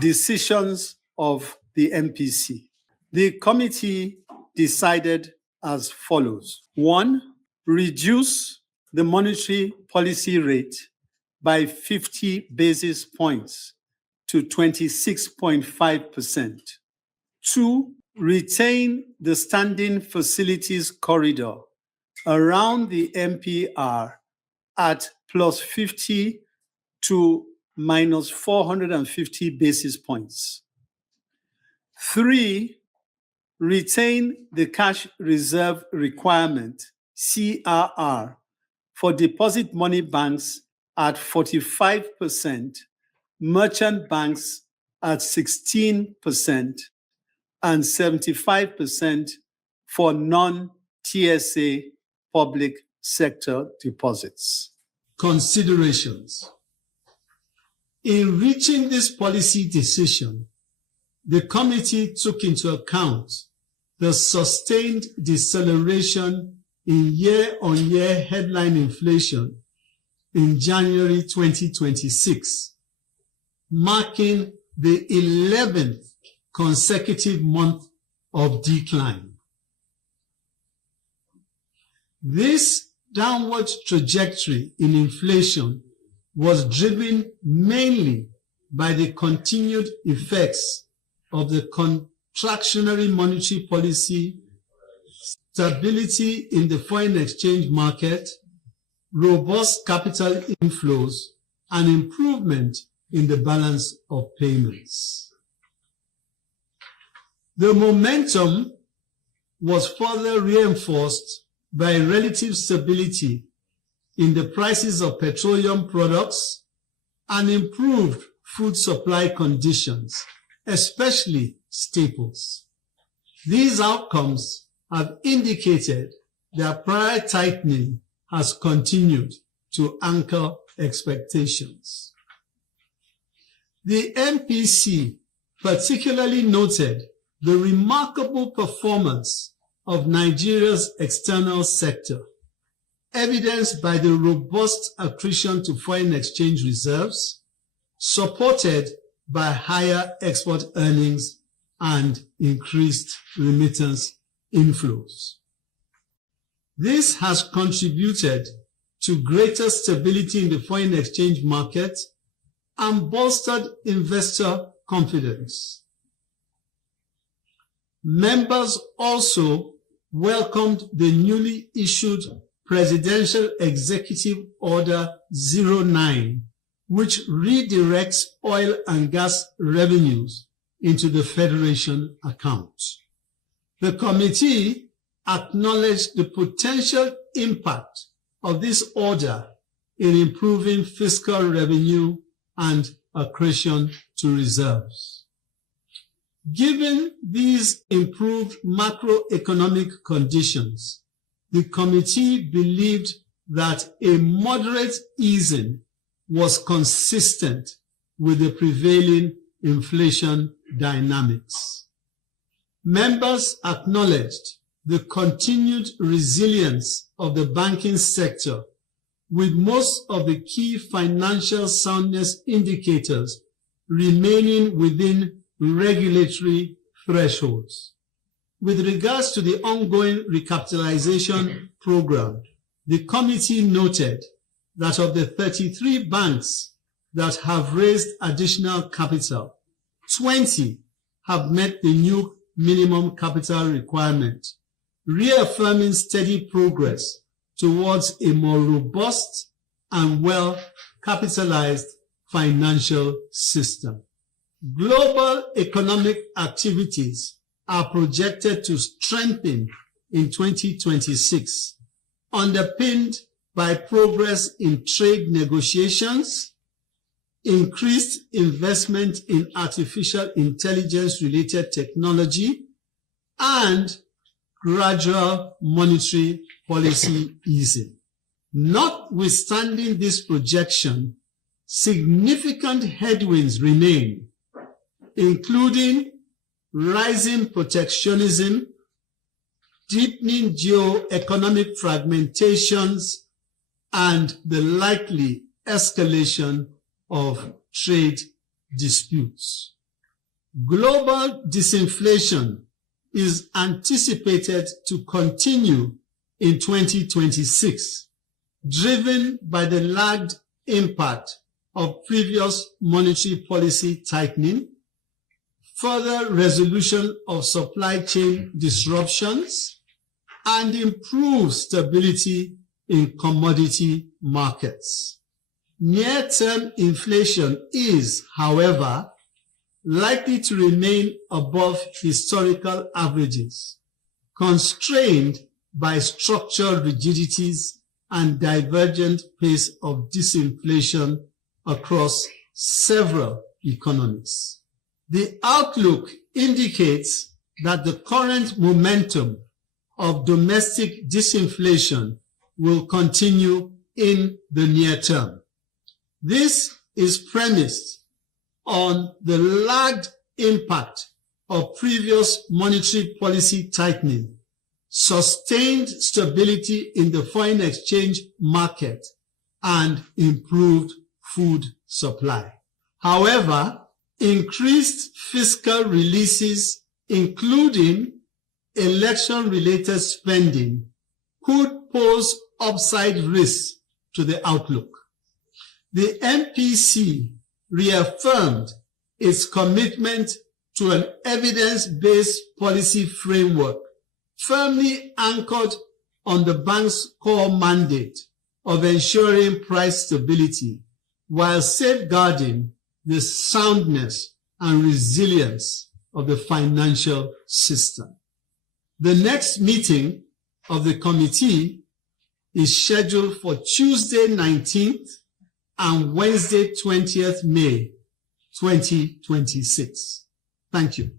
Decisions of the MPC. The committee decided as follows. 1, reduce the monetary policy rate by 50 basis points to 26.5%. 2, retain the standing facilities corridor around the MPR at plus 50 to minus 450 basis points. 3, retain the cash reserve requirement, CRR, for deposit money banks at 45%, merchant banks at 16%, and 75% for non-TSA public sector deposits. Considerations. In reaching this policy decision, the committee took into account the sustained deceleration in year-on-year headline inflation in January 2026, marking the 11th consecutive month of decline. This downward trajectory in inflation was driven mainly by the continued effects of the contractionary monetary policy, stability in the foreign exchange market, robust capital inflows, and improvement in the balance of payments. The momentum was further reinforced by relative stability in the prices of petroleum products and improved food supply conditions, especially staples. These outcomes have indicated that prior tightening has continued to anchor expectations. The MPC particularly noted the remarkable performance of Nigeria's external sector, evidenced by the robust accretion to foreign exchange reserves, supported by higher export earnings and increased remittance inflows. This has contributed to greater stability in the foreign exchange market and bolstered investor confidence. Members also welcomed the newly issued Presidential Executive Order 09, which redirects oil and gas revenues into the Federation account. The committee acknowledged the potential impact of this order in improving fiscal revenue and accretion to reserves. Given these improved macroeconomic conditions, the committee believed that a moderate easing was consistent with the prevailing inflation dynamics. Members acknowledged the continued resilience of the banking sector, with most of the key financial soundness indicators remaining within regulatory thresholds. With regards to the ongoing recapitalization program, the committee noted that of the 33 banks that have raised additional capital, 20 have met the new minimum capital requirement, reaffirming steady progress towards a more robust and well-capitalized financial system. Global economic activities are projected to strengthen in 2026, underpinned by progress in trade negotiations, increased investment in artificial intelligence-related technology, and gradual monetary policy easing. Notwithstanding this projection, significant headwinds remain, including rising protectionism, deepening geo-economic fragmentations, and the likely escalation of trade disputes. Global disinflation is anticipated to continue in 2026, driven by the lagged impact of previous monetary policy tightening, further resolution of supply chain disruptions, and improved stability in commodity markets. Near-term inflation is, however, likely to remain above historical averages, constrained by structural rigidities and divergent pace of disinflation across several economies. The outlook indicates that the current momentum of domestic disinflation will continue in the near term. This is premised on the lagged impact of previous monetary policy tightening, sustained stability in the foreign exchange market, and improved food supply. However, increased fiscal releases, including election-related spending, could pose upside risks to the outlook. The MPC reaffirmed its commitment to an evidence-based policy framework firmly anchored on the bank's core mandate of ensuring price stability while safeguarding the soundness and resilience of the financial system. The next meeting of the committee is scheduled for Tuesday 19th and Wednesday 20th May 2026. Thank you.